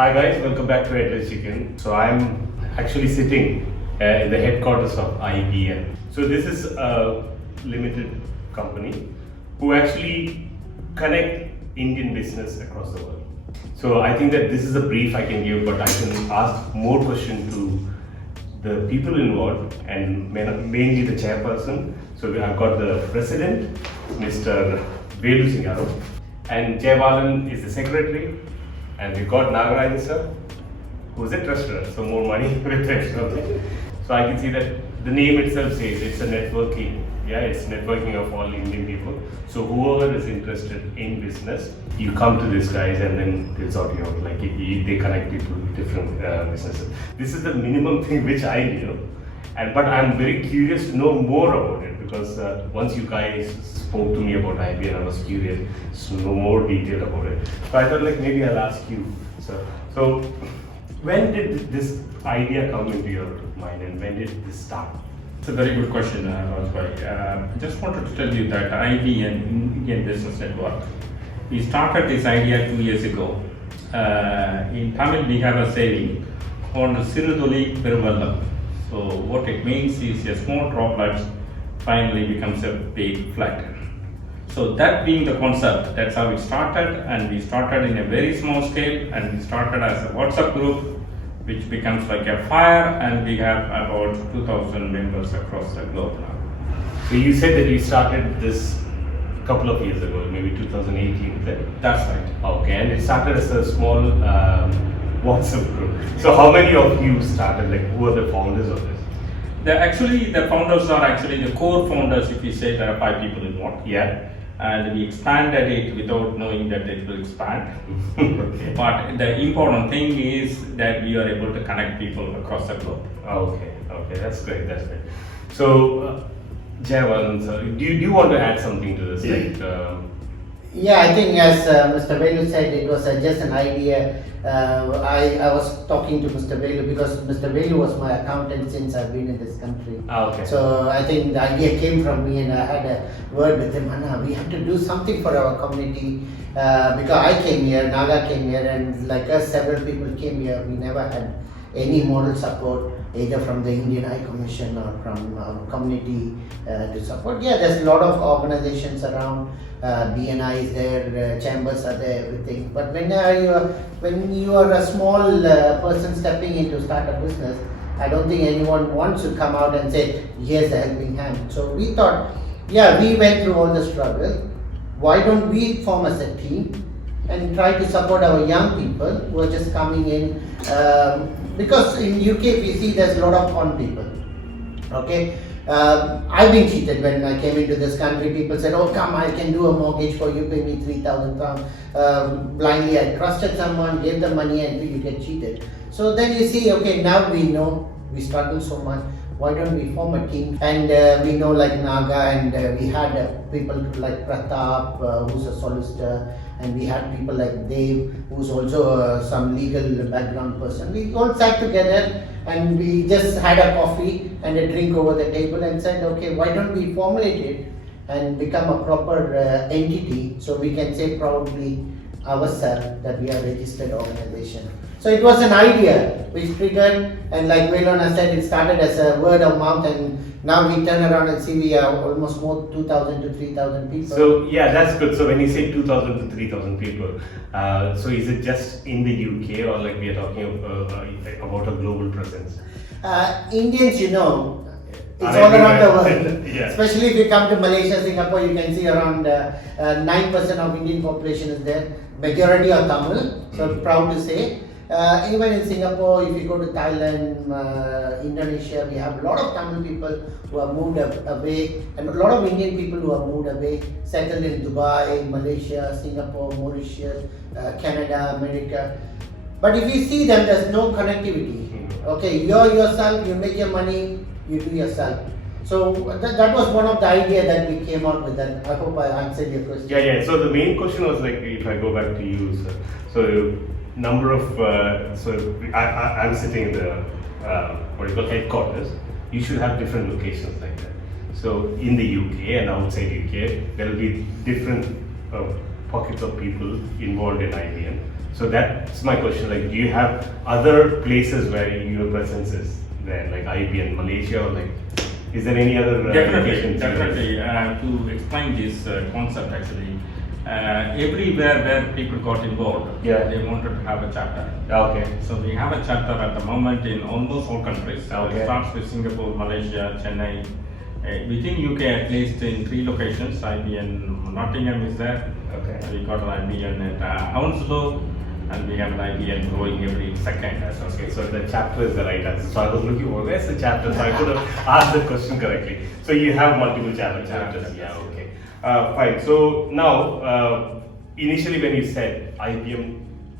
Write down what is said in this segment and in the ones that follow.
Hi guys, welcome back to Headless Chicken. So I'm actually sitting in the headquarters of IBM. So this is a limited company who actually connect Indian business across the world. So I think that this is a brief I can give, but I can ask more questions to the people involved and mainly the chairperson. So I've got the president, Mr. Velu Singaro, and Jayavalan is the secretary. And we got Nagarajan sir, who's a treasurer, so more money with treasurer. So I can see that the name itself says it's a networking. Yeah, it's networking of all Indian people. So whoever is interested in business, you come to these guys and then they sort you out. Like they connect people with different businesses. This is the minimum thing which I knew, but I'm very curious to know more about it because once you guys spoke to me about IBM, I was curious to know more detail about it. So I thought like maybe I'll ask you, sir. So when did this idea come into your mind and when did this start? It's a very good question, Rajbhai. I just wanted to tell you that IBM, Indian Business Network, we started this idea 2 years ago. In Tamil, we have a saying called Sirudoli Peruvallam. So what it means is a small droplet finally becomes a big flood. So that being the concept, that's how it started, and we started in a very small scale, and we started as a WhatsApp group, which becomes like a fire, and we have about 2,000 members across the globe now. So you said that you started this a couple of years ago, maybe 2018, is it? That's right. Okay, and it started as a small WhatsApp group. So how many of you started? Like who are the founders of this? The founders are actually the core founders. If we say there are 5 people involved. Yeah. And we expanded it without knowing that it will expand. Okay. But the important thing is that we are able to connect people across the globe. Okay, that's great, So, Jayavalan sir, do you want to add something to this? Yeah, I think as Mr. Velu said, it was just an idea. I was talking to Mr. Velu because Mr. Velu was my accountant since I've been in this country. Okay. So I think the idea came from me and I had a word with him, Anna, we have to do something for our community because I came here, Naga came here, and like us, several people came here. We never had any moral support either from the Indian High Commission or from our community to support. Yeah, there's a lot of organizations around. BNI is there, chambers are there, everything. But when you are a small person stepping in to start a business, I don't think anyone wants to come out and say, here's a helping hand. So we thought, yeah, we went through all the struggle. Why don't we form as a team and try to support our young people who are just coming in? Because in UK we see there's a lot of con people. Okay. I've been cheated when I came into this country. People said, oh come, I can do a mortgage for you, pay me 3,000 pounds. Blindly I trusted someone, gave them money and you get cheated. So then you see, okay, now we know we struggle so much. Why don't we form a team? And we know like Naga, and we had people like Pratap, who's a solicitor, and we had people like Dev, who's also some legal background person. We all sat together and we just had a coffee and a drink over the table and said, okay, why don't we formulate it and become a proper entity so we can say proudly ourselves that we are a registered organization. So it was an idea which triggered, and like Velona said, it started as a word of mouth, and now we turn around and see we are almost more 2,000 to 3,000 people. So yeah, that's good. So when you say 2,000 to 3,000 people, so is it just in the UK or like we are talking about a global presence? Indians, you know, it's all around the world. Yeah. Especially if you come to Malaysia, Singapore, you can see around 9% of Indian population is there. Majority are Tamil, so proud to say. Even in Singapore, if you go to Thailand, Indonesia, we have a lot of Tamil people who have moved away, and a lot of Indian people who have moved away, settled in Dubai, Malaysia, Singapore, Mauritius, Canada, America. But if you see them, there's no connectivity. Okay, you're yourself, you make your money, you do yourself. So that was one of the ideas that we came out with, and I hope I answered your question. Yeah. So the main question was like, if I go back to you, sir. So number of I'm sitting in the headquarters. You should have different locations like that. So in the UK and outside UK, there will be different pockets of people involved in IBM. So that's my question. Like, do you have other places where your presence is there, like IBN Malaysia, or like, is there any other Definitely, locations? definitely. To explain this concept, actually, everywhere where people got involved, Yeah. they wanted to have a chapter. Okay. So we have a chapter at the moment in almost all countries. Okay. It starts with Singapore, Malaysia, Chennai. Within UK, at least in 3 locations, IBN Nottingham is there. Okay. We got an IBN at Hounslow, and we have an IBN growing every second. Okay, so the chapter is the right answer. So I was looking for where's the chapter, so I could have asked the question correctly. So you have multiple chapters. Yeah, okay. Fine. So now, initially when you said IBN,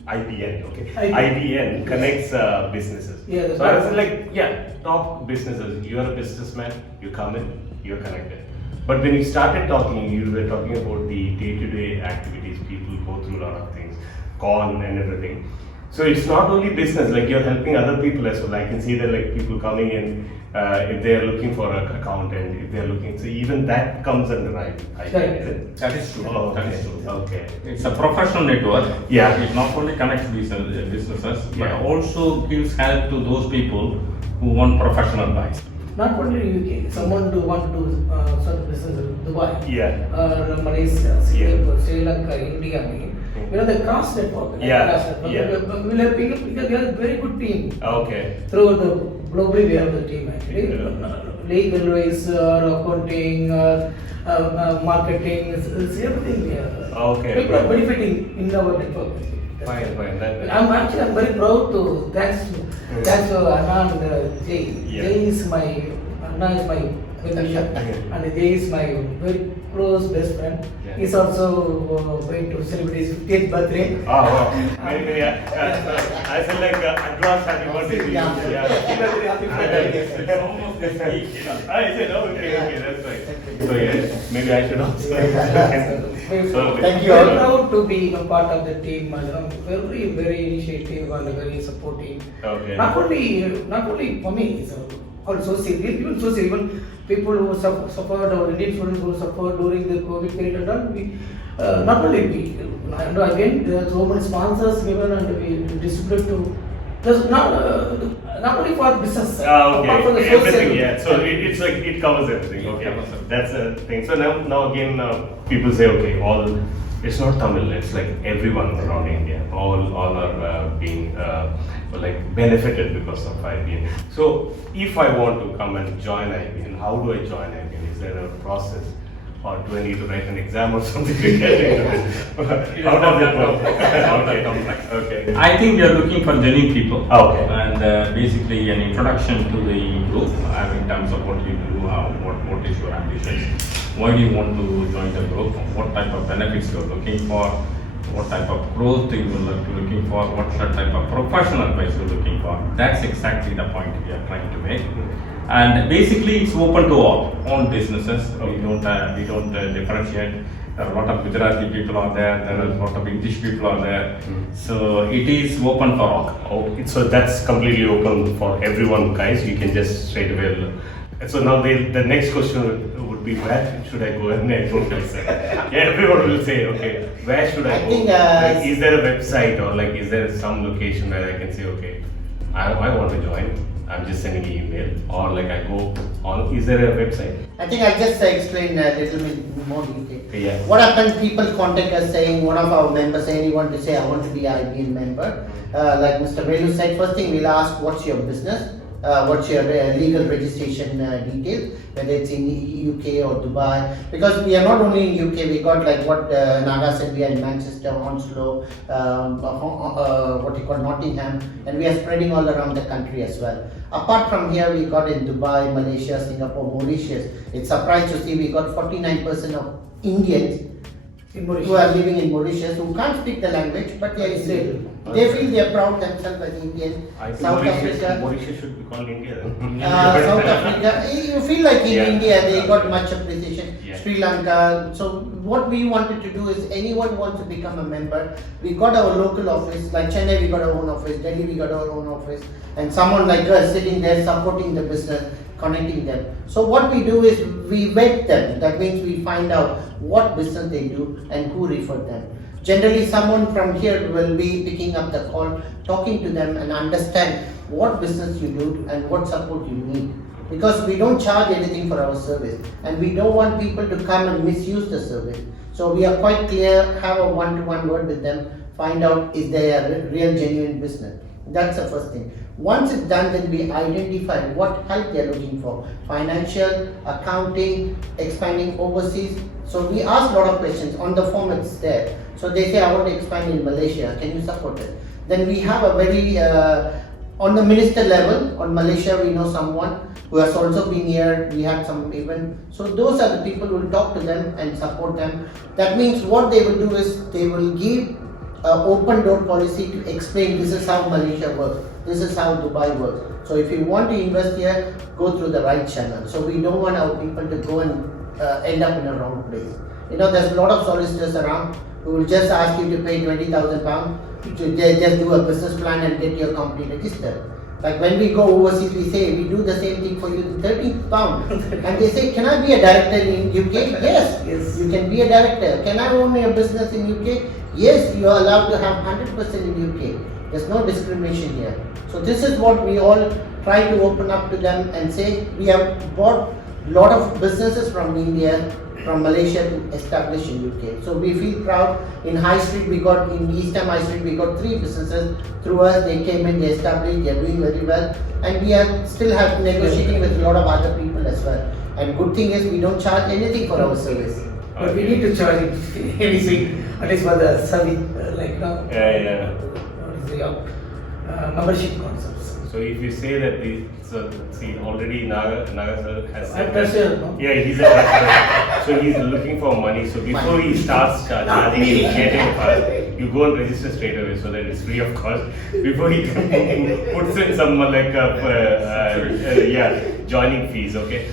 okay, IBN connects businesses. Yeah, that's so I was right. like, yeah, top businesses. You are a businessman. You come in, you're connected. But when you started talking, you were talking about the day-to-day activities. People go through a lot of things, con and everything. So it's not only business, like you're helping other people as well. I can see that like people coming in, if they're looking for an accountant, if they're looking, so even that comes under IBN. Correct. That is true. Oh, That okay. is true. Okay. It's a professional network. Yeah. It not only connects businesses, but Yeah. also gives help to those people who want professional advice. Not only in UK, someone who want to do certain business in Dubai, Yeah. Malaysia, Singapore, Sri Lanka, India, the cross network. Yeah, Cross network. yeah. We are because we are a very good team. Okay. Throughout the globally, we have the team actually. Yeah. Legal ways, accounting, marketing, everything we have. Okay. People are benefiting in our network. Fine. I'm very proud to thanks to Anna and Jay. Yeah. Jay is my Anna is my and Jay is my very close best friend. Yeah. He's also going to celebrate his 50th birthday. Oh, wow. Maybe, I feel like advance happy birthday to you. Yeah. Happy birthday. It's almost this week, you know. I said, oh, okay, that's right. So yeah, maybe I should also. So, Thank you. I'm proud to be a part of the team. Very initiative and very supportive. Okay. Not only for me, it's also even people who suffered or Indian students who suffered during the COVID period and all. We not only we, and again there are so many sponsors given and we distribute to. There's not only for business, apart from the Okay. social. Everything, yeah. So it's like it covers everything. Okay. Covers everything. That's a thing. So now again, people say, okay, it's not Tamil. It's like everyone around India. All are being like benefited because of IBN. So if I want to come and join IBN, how do I join IBN? Is there a process? Or do I need to write an exam or something to get into this? How does it work? Okay. Okay. I think we are looking for genuine people. Okay. And basically an introduction to the group in terms of what you do, what is your ambitions, why do you want to join the group, what type of benefits you are looking for, what type of growth you will be looking for, what type of professional advice you are looking for. That's exactly the point we are trying to make. And basically, it's open to all businesses. We don't differentiate. There are a lot of Gujarati people out there. There are a lot of English people out there. So it is open for all. Oh, so that's completely open for everyone, guys. You can just straight away. So now the next question would be, where should I go and enroll myself? Yeah, everyone will say, okay, where should I I go? think, Like, is there a website or like is there some location where I can say, okay, I want to join. I'm just sending an email, or like I go on. Is there a website? I think I'll just explain a little bit more detail. Yeah. What happened, people contact us saying, one of our members saying, he want to say, I want to be IBN member. Like Mr. Velu said, first thing we'll ask, what's your business? What's your legal registration details, whether it's in UK or Dubai, because we are not only in UK, we got like what Naga said, we are in Manchester, Hounslow, what you call Nottingham, and we are spreading all around the country as well. Apart from here, we got in Dubai, Malaysia, Singapore, Mauritius. It's surprised to see we got 49% of Indians In who Mauritius. are living in Mauritius who can't speak the language, but they are Indian. They feel they are proud themselves as Indian. I think South Mauritius, Africa. Mauritius should be called India. South Africa, you feel like in Yeah. India they got much appreciation. Yeah. Sri Lanka. So what we wanted to do is anyone wants to become a member. We got our local office, like Chennai we got our own office, Delhi we got our own office, and someone like us sitting there supporting the business, connecting them. So what we do is we vet them. That means we find out what business they do and who referred them. Generally, someone from here will be picking up the call, talking to them and understand what business you do and what support you need. Because we don't charge anything for our service and we don't want people to come and misuse the service. So we are quite clear, have a one-to-one word with them, find out is they a real genuine business. That's the first thing. Once it's done, then we identify what help they're looking for. Financial, accounting, expanding overseas. So we ask a lot of questions. On the form it's there. So they say, I want to expand in Malaysia. Can you support it? Then we have a very, on the minister level, on Malaysia we know someone who has also been here. We had some event. So those are the people who will talk to them and support them. That means what they will do is they will give open door policy to explain this is how Malaysia works, this is how Dubai works. So if you want to invest here, go through the right channel. So we don't want our people to go and end up in a wrong place. You know, there's a lot of solicitors around who will just ask you to pay £20,000 to just do a business plan and get your company registered. Like when we go overseas, we say we do the same thing for you, £30, and they say, can I be a director in UK? Yes, you can be a director. Can I own a business in UK? Yes, you are allowed to have 100% in UK. There's no discrimination here. So this is what we all try to open up to them and say, we have bought a lot of businesses from India, from Malaysia to establish in UK. So we feel proud. In High Street, in Eastern High Street, we got 3 businesses through us. They came in, they established, they're doing very well. And we are still negotiating with a lot of other people as well. And good thing is we don't charge anything for our service. But we need to charge anything, at least for the service, what is the membership concepts. So if you say that already Naga sir has said Treasurer, no? Yeah, he's a treasurer. So he's looking for money. So before he starts charging, I think he'll get it first. You go and register straight away so that it's free of cost. Before he puts in some joining fees, okay?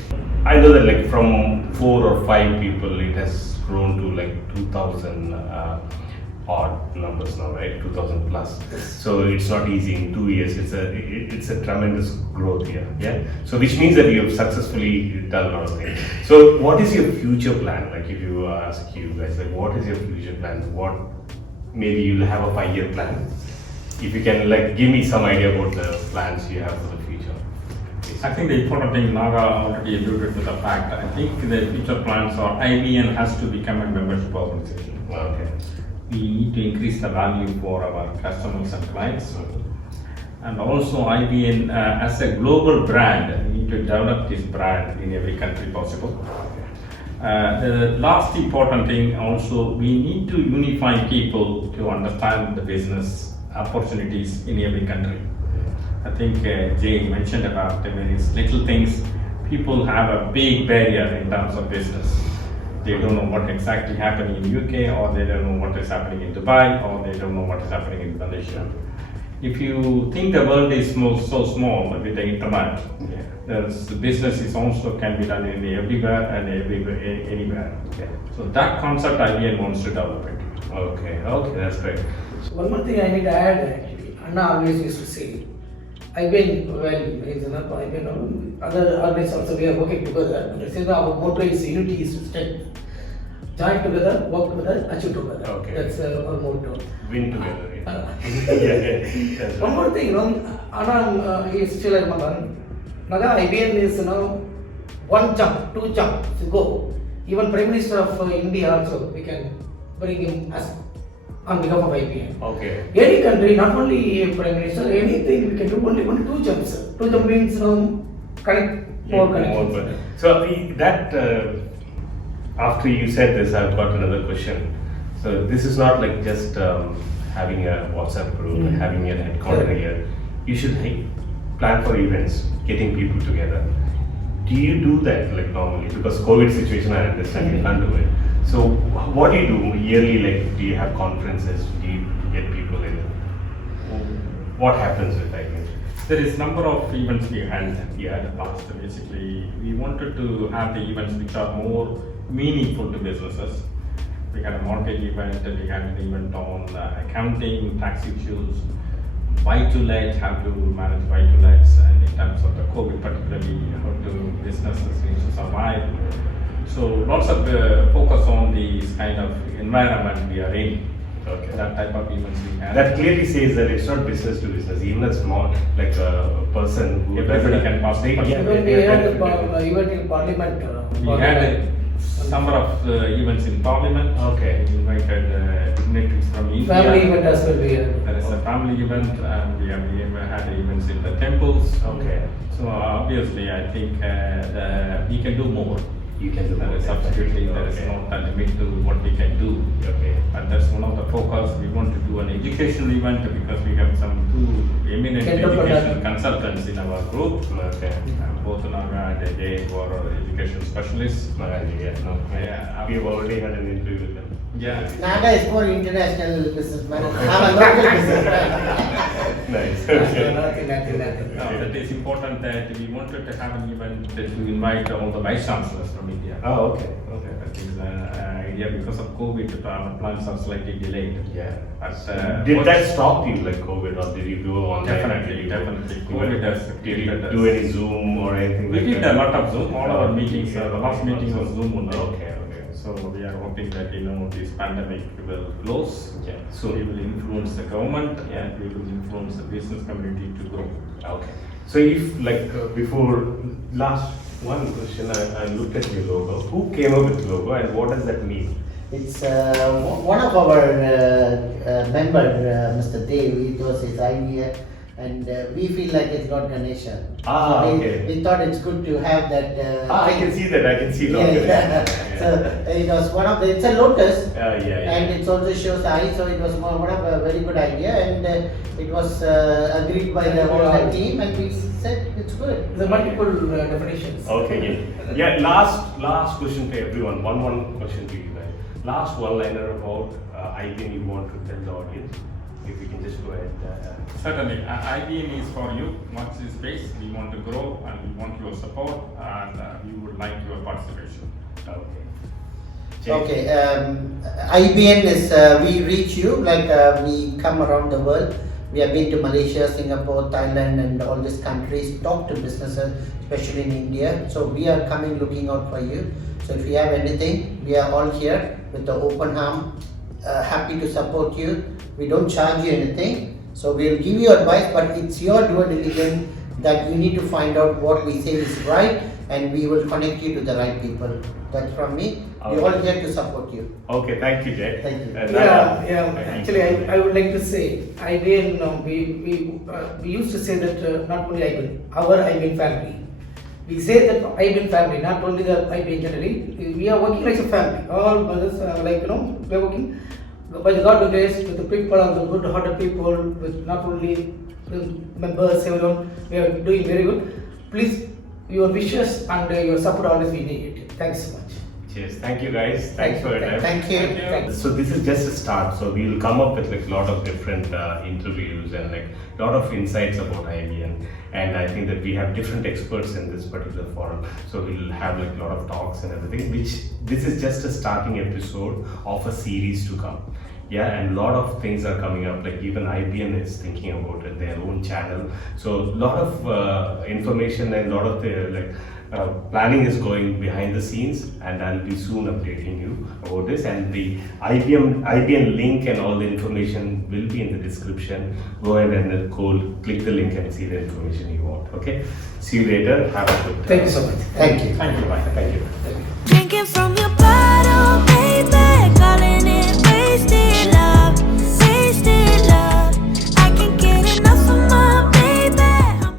I know that like from 4 or 5 people, it has grown to like 2,000 odd numbers now, right? 2,000 plus. So it's not easy in 2 years. It's a tremendous growth here. Yeah. So which means that you have successfully done a lot of things. So what is your future plan? Like if you ask you guys, like what is your future plan? What maybe you'll have a 5-year plan. If you can like give me some idea about the plans you have for the future. I think the important thing, Naga already alluded to the fact. I think the future plans are IBN has to become a membership organization. Okay. We need to increase the value for our customers and clients. And also IBN as a global brand, we need to develop this brand in every country possible. The last important thing also, we need to unify people to understand the business opportunities in every country. I think Jay mentioned about the various little things. People have a big barrier in terms of business. They don't know what exactly happening in UK, or they don't know what is happening in Dubai, or they don't know what is happening in Malaysia. If you think the world is so small with the internet, the business is also can be done in everywhere and anywhere. Okay. So that concept IBN wants to develop it. Okay, that's great. So one more thing I need to add actually, Anna always used to say, other organizations also we are working together. But say our motto is unity is strength. Join together, work together, achieve together. Okay. That's our motto. Win together. Yeah. That's One more thing, Anna is still a Magan. Naga IBN is 1 jump, 2 jump to go. Even Prime Minister of India also, we can bring him as on behalf of IBN. Okay. Any country, not only Prime Minister, anything we can do only 2 jumps. 2 jump means connect more connections. So that after you said this, I've got another question. So this is not like just having a WhatsApp group, having a headquarter here. You should plan for events, getting people together. Do you do that like normally? Because COVID situation, I understand you can't do it. So what do you do yearly? Like, do you have conferences? Do you get people in? What happens with IBN? There is number of events we had in the past. Basically, we wanted to have the events which are more meaningful to businesses. We had a mortgage event, we had an event on accounting, tax issues, buy-to-let, how to manage buy-to-lets, and in terms of the COVID particularly, how to businesses need to survive. So lots of focus on this kind of environment we are in. Okay. That type of events we have. That clearly says that it's not business to business. Even a small, like a person who Everybody can participate. Yeah, Even we they had benefit. event in Parliament. We had a number of events in Parliament. Okay. We invited dignitaries from India. Family event as well we had. There is a family event, and we have had events in the temples. Okay. So obviously, I think we can do more. You can do There more. is absolutely, there is Okay. not a limit to what we can do. Okay. And that's one of the focus. We want to do an educational event because we have some two eminent Entrepreneur. education consultants in our group. Okay. Both Naga and Jay, who are education specialists. Maharaji, yeah, no. Yeah. We've already had an interview with them. Yeah. Naga is more international businessman. I'm a local businessman. Nice. Okay. Okay. Nothing. That is important that we wanted to have an event to invite all the vice chancellors from India. Oh, okay. Okay. That is the idea because of COVID, our plans are slightly delayed. Yeah. But, Did what- that stop you, like COVID, or did you go online? Definitely. COVID has Did you affected do us. any Zoom or anything We like did that? a lot of Zoom. All our Oh, meetings, yeah, the last meeting was Zoom only. Okay, okay. So we are hoping that this pandemic will close. Yeah. So we will influence the government and we will influence the business community to grow. Okay. So if before last one question, I looked at your logo. Who came up with logo and what does that mean? It's one of our member, Mr. Dev. It was his idea, and we feel like it's Lord Ganesha. Ah, So okay. we thought it's good to have that. I can see that. I can see Yeah, Lord yeah. Ganesha. So it was one of the. It's a lotus. Yeah. And it also shows the eye, so it was one of a very good idea, and it was agreed by the whole team, and we said it's good. The multiple definitions. Okay, yeah. Last question to everyone. One question to you guys. Last one-liner about IBM you want to tell the audience. If you can just go ahead. Certainly, IBM is for you. Watch this space. We want to grow and we want your support and we would like your participation. Okay. Okay, IBN is we reach you like we come around the world. We have been to Malaysia, Singapore, Thailand, and all these countries. Talk to businesses, especially in India. So we are coming, looking out for you. So if you have anything, we are all here with the open arm, happy to support you. We don't charge you anything. So we'll give you advice, but it's your due diligence that you need to find out what we say is right, and we will connect you to the right people. That's from me. We're all here to support you. Okay, thank you, Jay. Thank you. And, Yeah. thank you. Actually, I would like to say, IBM, we used to say that not only IBM, our IBM family. We say that IBM family, not only the IBM generally. We are working like a family. All brothers, we are working by the God of grace with the people of the good-hearted people, with not only the members, everyone. We are doing very good. Please, your wishes and your support always we need it. Thanks so much. Cheers. Thank you, guys. Thanks for your time. Thank you. Thank you. Thank you. So this is just a start. So we will come up with like a lot of different interviews and like a lot of insights about IBM. And I think that we have different experts in this particular forum. So we'll have like a lot of talks and everything. Which this is just a starting episode of a series to come. Yeah, and a lot of things are coming up. Like even IBM is thinking about it, their own channel. So a lot of information and a lot of the planning is going behind the scenes, and I'll be soon updating you about this. And the IBM link and all the information will be in the description. Go ahead and click the link and see the information you want. Okay. See you later. Have a good time. Thank you so much. Thank you. Thank you. Bye. Thank you. Thank you. Drink